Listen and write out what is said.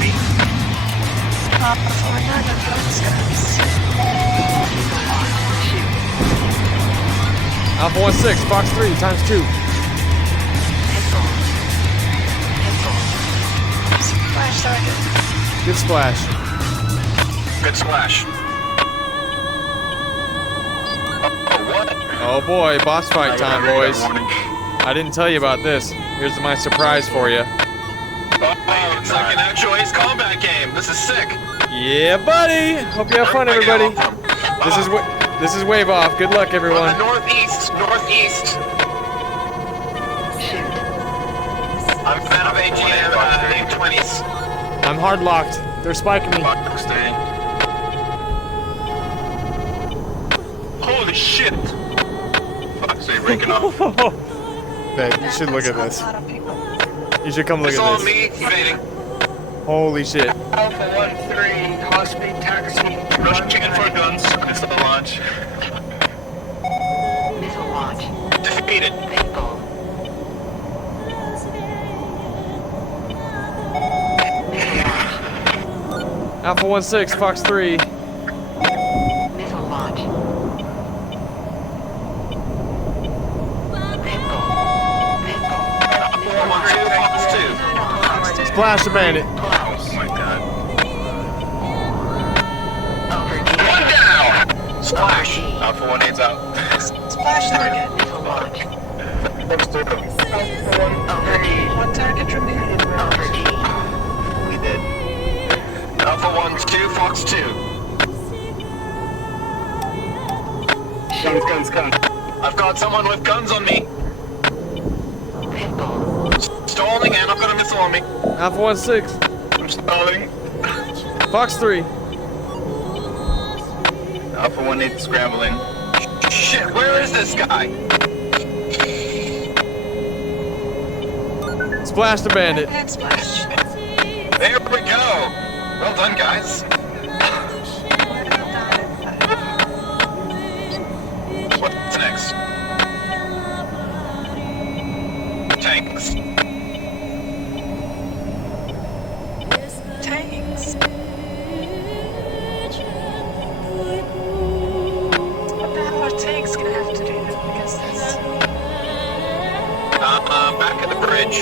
Copy. We're not gonna focus, guys. Alpha 1-6, Fox 3, times 2. Splash target. Good splash. Good splash. Oh, what? Oh boy, boss fight time, boys. I didn't tell you about this. Here's my surprise for you. Oh, it's like an actual Ace Combat game. This is sick. Yeah, buddy. Hope you have fun, everybody. This is Wave Off. Good luck, everyone. On the northeast. I'm fan of AGM 20s. I'm hard locked. They're spiking me. Holy shit! Fuck, so you're breaking up. Babe, you should look at this. You should come look It's at all this. me evading. Holy shit. Alpha 1-3, high-speed taxi. Rushing in for guns. Missile launch. Missile launch. Defeated. Alpha 1-6, Fox 3. Missile launch. Fox 2. Splash the bandit. Oh my god. One down! Splash! Alpha 1-8's out. Splash target. Missile launch. One target remaining. We did. Alpha 1-2, Fox 2. Guns. I've got someone with guns on me. Stalling and I've got a missile on me. Alpha 1-6. I'm stalling. Fox 3. Alpha 1-8 scrambling. Shit, where is this guy? Splash the bandit. And splash. There we go. Well done, guys. What's next? Tanks. Tanks. What the hell are tanks gonna have to do against this? Back at the bridge.